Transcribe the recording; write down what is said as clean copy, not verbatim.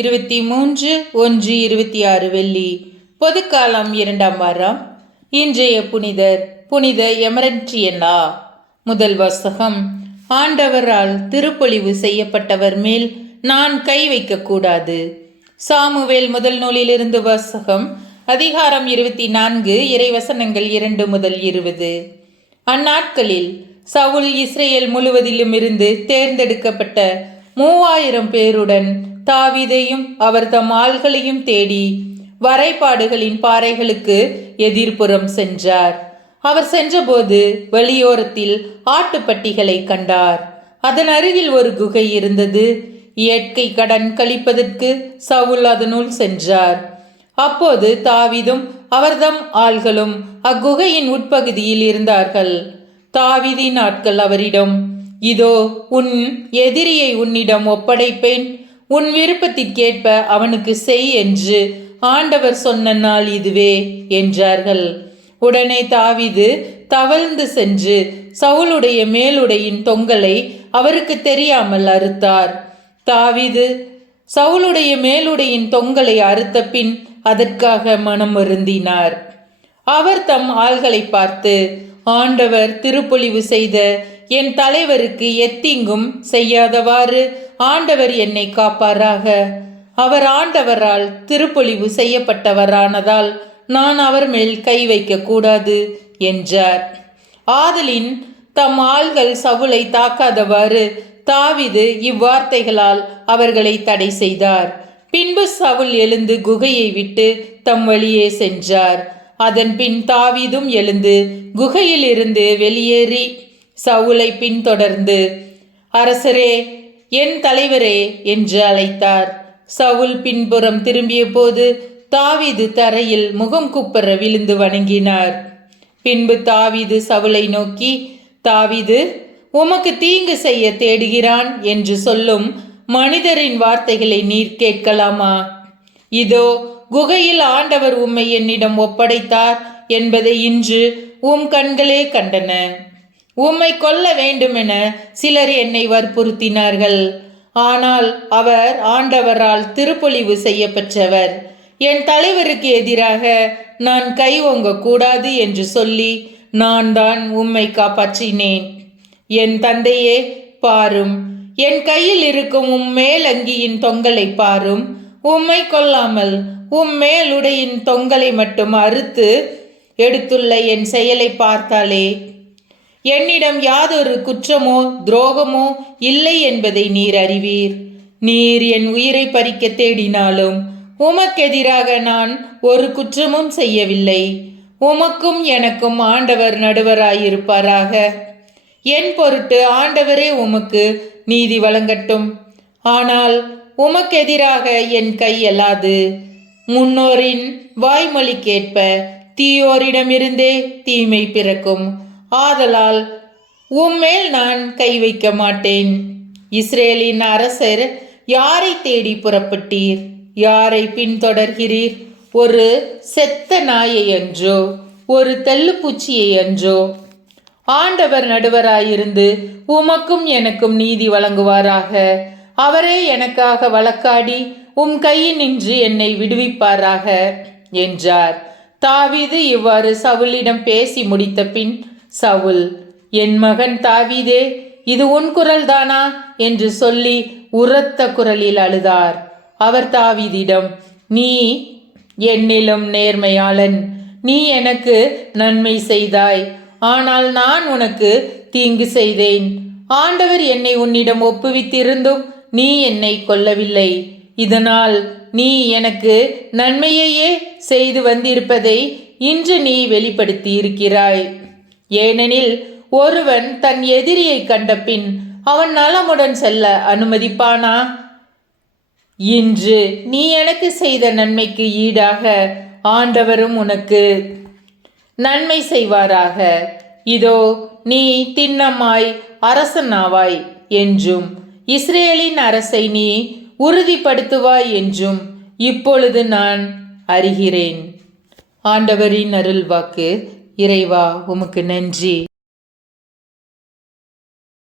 23/1/26 வெள்ளி. பொதுக்காலம் 2ஆம் வாரம். இன்றைய புனிதர் புனித எமரன்ட்ரியனா. முதல் வாசகம். ஆண்டவரால் திருப்பொழிவு செய்யப்பட்டவர் மேல் நான் கை வைக்கக்கூடாது. சாமுவேல் முதல் நூலிலிருந்து வாசகம். அதிகாரம் 24, இறைவசனங்கள் 2 முதல் 20. அந்நாட்களில் சவுல் இஸ்ரேல் முழுவதிலும் இருந்து தேர்ந்தெடுக்கப்பட்ட 3000 பேருடன் தாவீதையும் அவர் தம் ஆள்களையும் தேடி வரைபாடுகளின் பாறைகளுக்கு எதிர்ப்புறம் சென்றார். அவர் சென்றபோது வெளியோரத்தில் ஆட்டுப்பட்டிகளை கண்டார். அதன் அருகில் ஒரு குகை இருந்தது. இயற்கை கடன் கழிப்பதற்கு சவுல் அதனுள் சென்றார். அப்போது தாவீதும் அவர்தம் ஆள்களும் அக்குகையின் உட்பகுதியில் இருந்தார்கள். தாவீதின் ஆட்கள் அவரிடம், இதோ உன் எதிரியை உன்னிடம் ஒப்படைப்பேன், உன் விருப்பத்திற்கேற்ப அவனுக்கு செய் என்று ஆண்டவர் சொன்ன நாள் இதுவே என்றார்கள். உடனே தாவீது தவழ்ந்து சென்று சவுலுடைய மேலுடையின் தொங்கலை அவருக்கு தெரியாமல் அறுத்தார். தாவீது சவுலுடைய மேலுடையின் தொங்கலை அறுத்த பின் அதற்காக மனம் வருந்தினார். அவர் தம் ஆள்களை பார்த்து, ஆண்டவர் திருப்பொழிவு செய்த என் தலைவருக்கு எத்தீங்கும் செய்யாதவாறு ஆண்டவர் என்னை காப்பாராக. அவர் ஆண்டவரால் திருப்பொழிவு செய்யப்பட்டவரானதால் நான் அவர் மேல் கை வைக்க கூடாது என்றார். ஆதலின் தம் ஆள்கள் சவுலை தாக்காதவாறு தாவீது இவ்வார்த்தைகளால் அவர்களை தடை செய்தார். பின்பு சவுல் எழுந்து குகையை விட்டு தம் வழியே சென்றார். அதன் பின் தாவீதும் எழுந்து குகையில் இருந்து வெளியேறி சவுலை பின்தொடர்ந்து, அரசரே, என் தலைவரே என்று அழைத்தார். சவுல் பின்புறம் திரும்பிய போது தாவீது தரையில் முகம் குப்புற விழுந்து வணங்கினார். பின்பு தாவீது சவுலை நோக்கி, தாவீது, உமக்கு தீங்கு செய்ய தேடுகிறான் என்று சொல்லும் மனிதரின் வார்த்தைகளை நீர் கேட்கலாமா? இதோ குகையில் ஆண்டவர் உம்மை என்னிடம் ஒப்படைத்தார் என்பதை இன்று உம் கண்களே கண்டன. உம்மை கொல்ல வேண்டுமென சிலர் என்னை வற்புறுத்தினார்கள். ஆனால் அவர் ஆண்டவரால் திருப்பொழிவு செய்யப்பெற்றவர். என் தலைவருக்கு எதிராக நான் கை ஓங்க கூடாது என்று சொல்லி நான் தான் உம்மை காப்பாற்றினேன். என் தந்தையே, பாரும், என் கையில் இருக்கும் உம் மேல் அங்கியின் தொங்கலை பாரும். உம்மை கொல்லாமல் உம் மேலுடையின் தொங்கலை மட்டும் அறுத்து எடுத்துள்ள என் செயலை பார்த்தாலே என்னிடம் யாதொரு குற்றமோ துரோகமோ இல்லை என்பதை நீர் அறிவீர். நீர் என் உயிரை பறிக்க தேடினாலும் உமக்கெதிராக நான் ஒரு குற்றமும் செய்யவில்லை. உமக்கும் எனக்கும் ஆண்டவர் நடுவராயிருப்பாராக. என் பொருட்டு ஆண்டவரே உமக்கு நீதி வழங்கட்டும். ஆனால் உமக்கெதிராக என் கை எழாது. முன்னோரின் வாய்மொழிக்கேற்ப தீயோரிடமிருந்தே தீமை பிறக்கும். ஆதலால் உம்மேல் நான் கை வைக்க மாட்டேன். இஸ்ரேலின் அரசர், யாரை தேடி புறப்பட்டீர்? யாரை பின்தொடர்கிறீர்? ஒரு செத்த நாயை அன்றோ, ஒரு தெள்ளுப்பூச்சியை அன்றோ? ஆண்டவர் நடுவராயிருந்து உமக்கும் எனக்கும் நீதி வழங்குவாராக. அவரே எனக்காக வழக்காடி உம் கையினின்று என்னை விடுவிப்பாராக என்றார். தாவீது இவ்வாறு சவுலிடம் பேசி முடித்த பின் சவுல், என் மகன் தாவீதே, இது உன் குரல் தானா என்று சொல்லி உரத்த குரலில் அழுதார். அவர் தாவீதிடம், நீ என்னிலும் நேர்மையாளன். நீ எனக்கு நன்மை செய்தாய், ஆனால் நான் உனக்கு தீங்கு செய்தேன். ஆண்டவர் என்னை உன்னிடம் ஒப்புவித்திருந்தும் நீ என்னை கொல்லவில்லை. இதனால் நீ எனக்கு நன்மையையே செய்து வந்திருப்பதை இன்று நீ வெளிப்படுத்தி இருக்கிறாய். ஏனெனில் ஒருவன் தன் எதிரியை கண்ட பின் அவன் நலமுடன் செல்ல அனுமதிப்பானா? இன்று நீ எனக்கு செய்த நன்மைக்கு ஈடாக ஆண்டவரும் உனக்கு நன்மை செய்வாராக. இதோ நீ திண்ணமாய் அரசனாவாய் என்றும் இஸ்ரேலின் அரசை நீ உறுதிப்படுத்துவாய் என்றும் இப்பொழுது நான் அறிகிறேன். ஆண்டவரின் அருள்வாக்கு. இறைவா, உமக்கு நன்றி.